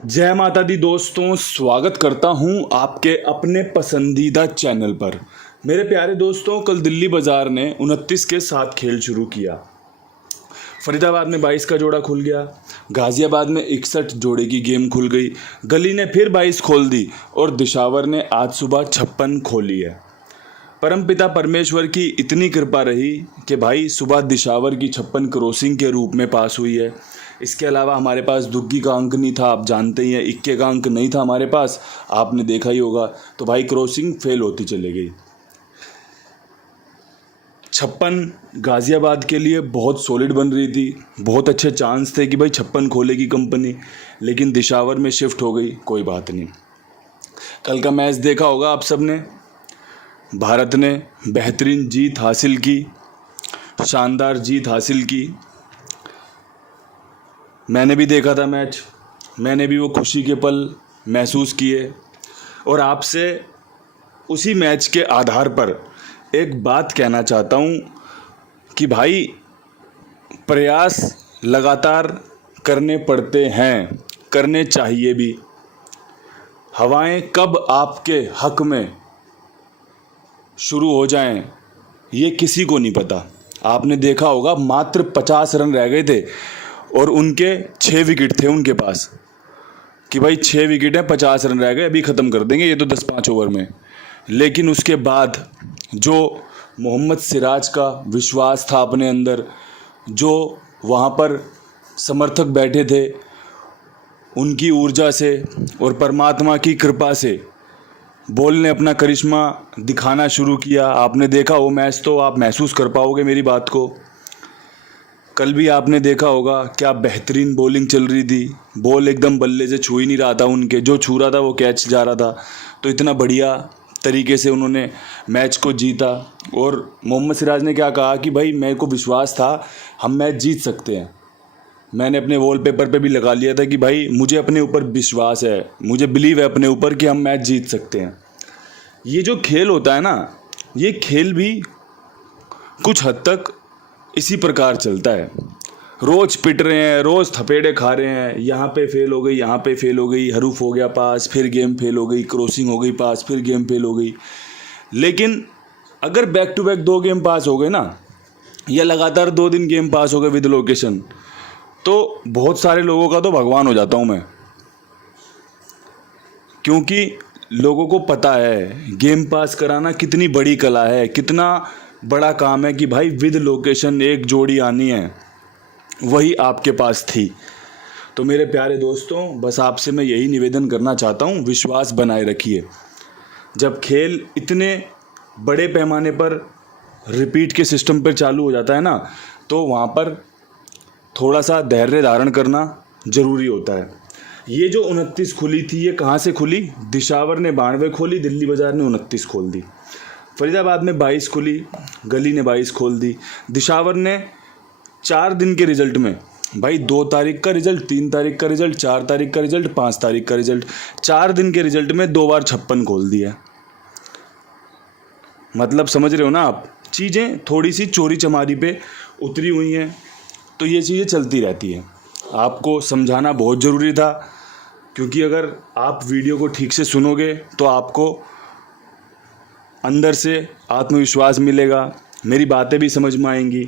जय माता दी दोस्तों, स्वागत करता हूं आपके अपने पसंदीदा चैनल पर। मेरे प्यारे दोस्तों, कल दिल्ली बाज़ार ने 29 के साथ खेल शुरू किया। फरीदाबाद में 22 का जोड़ा खुल गया, गाज़ियाबाद में 61 जोड़े की गेम खुल गई, गली ने फिर 22 खोल दी और दिशावर ने आज सुबह 56 खोली है। परमपिता परमेश्वर की इतनी कृपा रही कि भाई सुबह दिशावर की 56 क्रॉसिंग के रूप में पास हुई है। इसके अलावा हमारे पास दुग्गी का अंक नहीं था, आप जानते ही हैं, इक्के का अंक नहीं था हमारे पास, आपने देखा ही होगा। तो भाई क्रॉसिंग फेल होती चली गई। 56 गाज़ियाबाद के लिए बहुत सॉलिड बन रही थी, बहुत अच्छे चांस थे कि भाई 56 खोलेगी कंपनी, लेकिन दिशावर में शिफ्ट हो गई। कोई बात नहीं। कल का मैच देखा होगा आप सब ने। भारत ने बेहतरीन जीत हासिल की, शानदार जीत हासिल की। मैंने भी देखा था मैच, मैंने भी वो खुशी के पल महसूस किए और आपसे उसी मैच के आधार पर एक बात कहना चाहता हूँ कि भाई प्रयास लगातार करने पड़ते हैं, करने चाहिए भी। हवाएं कब आपके हक में शुरू हो जाएं ये किसी को नहीं पता। आपने देखा होगा मात्र 50 रन रह गए थे और उनके 6 विकेट थे उनके पास कि भाई 6 विकेट हैं, 50 रन रह गए, अभी ख़त्म कर देंगे ये तो 10-5 ओवर में। लेकिन उसके बाद जो मोहम्मद सिराज का विश्वास था अपने अंदर, जो वहाँ पर समर्थक बैठे थे, उनकी ऊर्जा से और परमात्मा की कृपा से बॉल ने अपना करिश्मा दिखाना शुरू किया। आपने देखा वो मैच तो आप महसूस कर पाओगे मेरी बात को। कल भी आपने देखा होगा क्या बेहतरीन बॉलिंग चल रही थी, बॉल एकदम बल्ले से छू ही नहीं रहा था उनके, जो छू रहा था वो कैच जा रहा था। तो इतना बढ़िया तरीके से उन्होंने मैच को जीता। और मोहम्मद सिराज ने क्या कहा कि भाई मेरे को विश्वास था हम मैच जीत सकते हैं। मैंने अपने वॉलपेपर पे भी लगा लिया था कि भाई मुझे अपने ऊपर विश्वास है, मुझे बिलीव है अपने ऊपर कि हम मैच जीत सकते हैं। ये जो खेल होता है ना, ये खेल भी कुछ हद तक इसी प्रकार चलता है। रोज़ पिट रहे हैं, रोज़ थपेड़े खा रहे हैं, यहाँ पे फेल हो गई, यहाँ पे फेल हो गई, हरूफ हो गया पास, फिर गेम फेल हो गई, क्रॉसिंग हो गई पास, फिर गेम फेल हो गई। लेकिन अगर back to back 2 game pass हो गए ना, या लगातार 2 दिन गेम पास हो गए विद लोकेशन, तो बहुत सारे लोगों का तो भगवान हो जाता हूँ मैं। क्योंकि लोगों को पता है गेम पास कराना कितनी बड़ी कला है, कितना बड़ा काम है कि भाई विद लोकेशन एक जोड़ी आनी है, वही आपके पास थी। तो मेरे प्यारे दोस्तों, बस आपसे मैं यही निवेदन करना चाहता हूँ, विश्वास बनाए रखिए। जब खेल इतने बड़े पैमाने पर रिपीट के सिस्टम पर चालू हो जाता है ना, तो वहाँ पर थोड़ा सा धैर्य धारण करना ज़रूरी होता है। ये जो 29 खुली थी, ये कहाँ से खुली? दिशावर ने 92 खोली, दिल्ली बाज़ार ने 29 खोल दी। फरीदाबाद में 22 खुली, गली ने 22 खोल दी। दिशावर ने 4 दिन के रिजल्ट में भाई 2 तारीख का रिजल्ट, 3 तारीख का रिजल्ट, 4 तारीख का रिजल्ट, 5 तारीख का रिजल्ट, 4 दिन के रिजल्ट में 2 बार 56 खोल दिया। मतलब समझ रहे हो ना आप? चीज़ें थोड़ी सी चोरी चमारी पे उतरी हुई हैं, तो ये चीज़ें चलती रहती हैं। आपको समझाना बहुत ज़रूरी था, क्योंकि अगर आप वीडियो को ठीक से सुनोगे तो आपको अंदर से आत्मविश्वास मिलेगा, मेरी बातें भी समझ में आएंगी।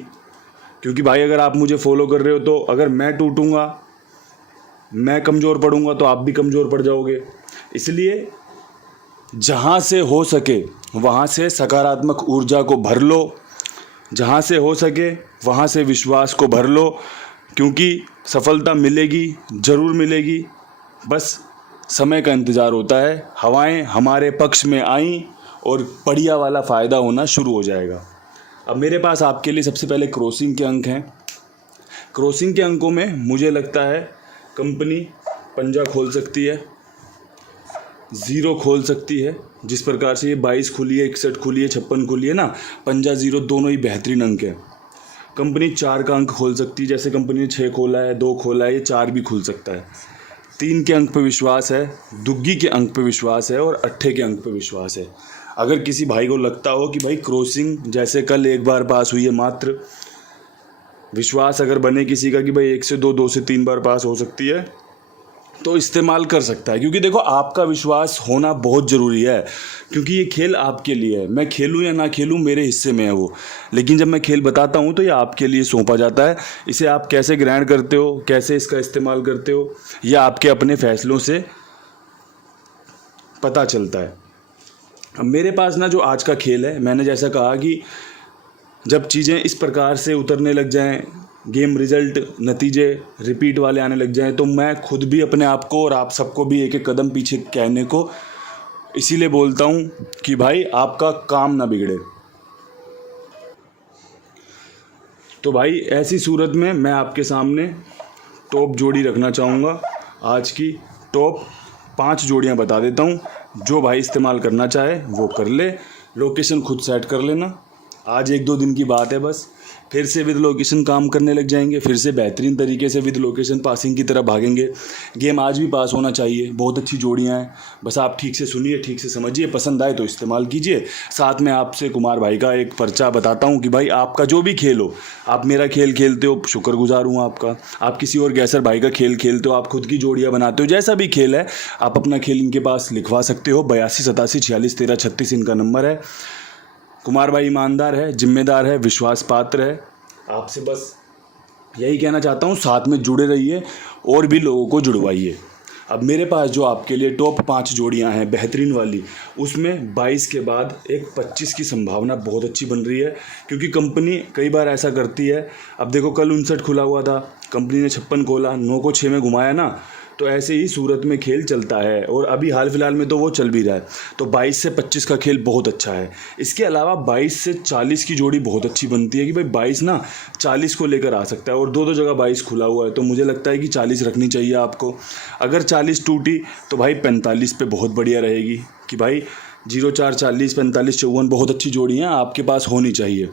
क्योंकि भाई अगर आप मुझे फॉलो कर रहे हो तो अगर मैं टूटूंगा, मैं कमज़ोर पड़ूंगा, तो आप भी कमज़ोर पड़ जाओगे। इसलिए जहाँ से हो सके वहाँ से सकारात्मक ऊर्जा को भर लो, जहाँ से हो सके वहाँ से विश्वास को भर लो, क्योंकि सफलता मिलेगी, ज़रूर मिलेगी। बस समय का इंतज़ार होता है। हवाएं हमारे पक्ष में आईं और बढ़िया वाला फ़ायदा होना शुरू हो जाएगा। अब मेरे पास आपके लिए सबसे पहले क्रॉसिंग के अंक हैं। क्रॉसिंग के अंकों में मुझे लगता है कंपनी पंजा खोल सकती है, 0 खोल सकती है। जिस प्रकार से ये 22 खुली है, 61 खुली है, 56 खुली है ना, पंजा 0 दोनों ही बेहतरीन अंक है। कंपनी 4 का अंक खोल सकती है, जैसे कंपनी ने 6 खोला है, 2 खोला है, ये 4 भी खुल सकता है। 3 के अंक पे विश्वास है, दुग्गी के अंक पे विश्वास है और 8 के अंक पे विश्वास है। अगर किसी भाई को लगता हो कि भाई क्रॉसिंग जैसे कल 1 बार पास हुई है मात्र, विश्वास अगर बने किसी का कि भाई 1 से 2, 2 से 3 बार पास हो सकती है, तो इस्तेमाल कर सकता है। क्योंकि देखो आपका विश्वास होना बहुत ज़रूरी है, क्योंकि ये खेल आपके लिए है। मैं खेलूँ या ना खेलूँ मेरे हिस्से में है वो, लेकिन जब मैं खेल बताता हूँ तो ये आपके लिए सौंपा जाता है। इसे आप कैसे ग्रहण करते हो, कैसे इसका इस्तेमाल करते हो, यह आपके अपने फैसलों से पता चलता है। अब मेरे पास ना जो आज का खेल है, मैंने जैसा कहा कि जब चीज़ें इस प्रकार से उतरने लग जाएं, गेम रिजल्ट नतीजे रिपीट वाले आने लग जाएं, तो मैं खुद भी अपने आप को और आप सबको भी एक एक कदम पीछे कहने को इसीलिए बोलता हूं कि भाई आपका काम ना बिगड़े। तो भाई ऐसी सूरत में मैं आपके सामने टॉप जोड़ी रखना चाहूँगा। आज की टॉप 5 जोड़ियाँ बता देता हूँ, जो भाई इस्तेमाल करना चाहे वो कर ले। लोकेशन खुद सेट कर लेना, आज 1-2 दिन की बात है बस, फिर से विद लोकेशन काम करने लग जाएंगे, फिर से बेहतरीन तरीके से विद लोकेशन पासिंग की तरह भागेंगे। गेम आज भी पास होना चाहिए, बहुत अच्छी जोड़ियां हैं, बस आप ठीक से सुनिए, ठीक से समझिए, पसंद आए तो इस्तेमाल कीजिए। साथ में आपसे कुमार भाई का एक पर्चा बताता हूं कि भाई आपका जो भी खेल हो, आप मेरा खेल खेलते हो, शुक्रगुजार हूँ आपका। आप किसी और गैसर भाई का खेल खेलते हो, आप खुद की जोड़ियाँ बनाते हो, जैसा भी खेल है आप अपना खेल इनके पास लिखवा सकते हो। 82 87 46 13 36 इनका नंबर है। कुमार भाई ईमानदार है, जिम्मेदार है, विश्वास पात्र है। आपसे बस यही कहना चाहता हूँ, साथ में जुड़े रहिए और भी लोगों को जुड़वाइए। अब मेरे पास जो आपके लिए टॉप 5 जोड़ियाँ हैं बेहतरीन वाली, उसमें 22 के बाद एक 25 की संभावना बहुत अच्छी बन रही है, क्योंकि कंपनी कई बार ऐसा करती है। अब देखो कल 59 खुला हुआ था, कंपनी ने 56 खोला, 9 को 6 में घुमाया ना, तो ऐसे ही सूरत में खेल चलता है। और अभी हाल फिलहाल में तो वो चल भी रहा है। तो 22 से 25 का खेल बहुत अच्छा है। इसके अलावा 22 से 40 की जोड़ी बहुत अच्छी बनती है कि भाई 22 ना 40 को लेकर आ सकता है, और दो जगह 22 खुला हुआ है, तो मुझे लगता है कि 40 रखनी चाहिए आपको। अगर 40 टूटी तो भाई 45 पे बहुत बढ़िया रहेगी कि भाई 04 40 45 54 बहुत अच्छी जोड़ियाँ आपके पास होनी चाहिए।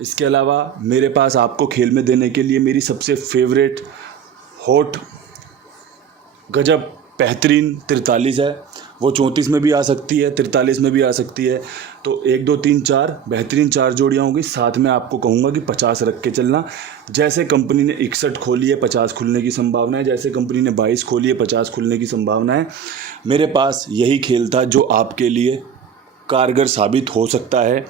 इसके अलावा मेरे पास आपको खेल में देने के लिए मेरी सबसे फेवरेट हॉट गजब बेहतरीन 43 है। वो 34 में भी आ सकती है, 43 में भी आ सकती है। तो 1 2 3 4 बेहतरीन 4 जोड़ियाँ होंगी। साथ में आपको कहूँगा कि 50 रख के चलना। जैसे कंपनी ने 61 खोली है, 50 खुलने की संभावना है। जैसे कंपनी ने 22 खोली है, 50 खुलने की संभावना है। मेरे पास यही खेल था जो आपके लिए कारगर साबित हो सकता है।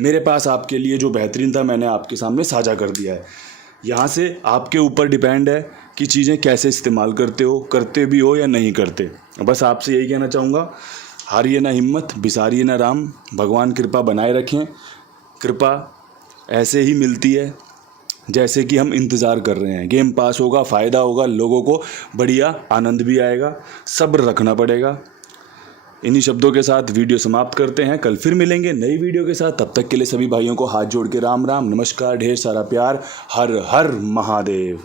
मेरे पास आपके लिए जो बेहतरीन था मैंने आपके सामने साझा कर दिया है। यहाँ से आपके ऊपर डिपेंड है कि चीज़ें कैसे इस्तेमाल करते हो, करते भी हो या नहीं करते। बस आपसे यही कहना चाहूँगा, हारिए ना हिम्मत, बिसारिए ना राम। भगवान कृपा बनाए रखें। कृपा ऐसे ही मिलती है जैसे कि हम इंतज़ार कर रहे हैं। गेम पास होगा, फ़ायदा होगा, लोगों को बढ़िया आनंद भी आएगा। सब्र रखना पड़ेगा। इन्हीं शब्दों के साथ वीडियो समाप्त करते हैं। कल फिर मिलेंगे नई वीडियो के साथ। तब तक के लिए सभी भाइयों को हाथ जोड़ के राम राम, नमस्कार, ढेर सारा प्यार। हर हर महादेव।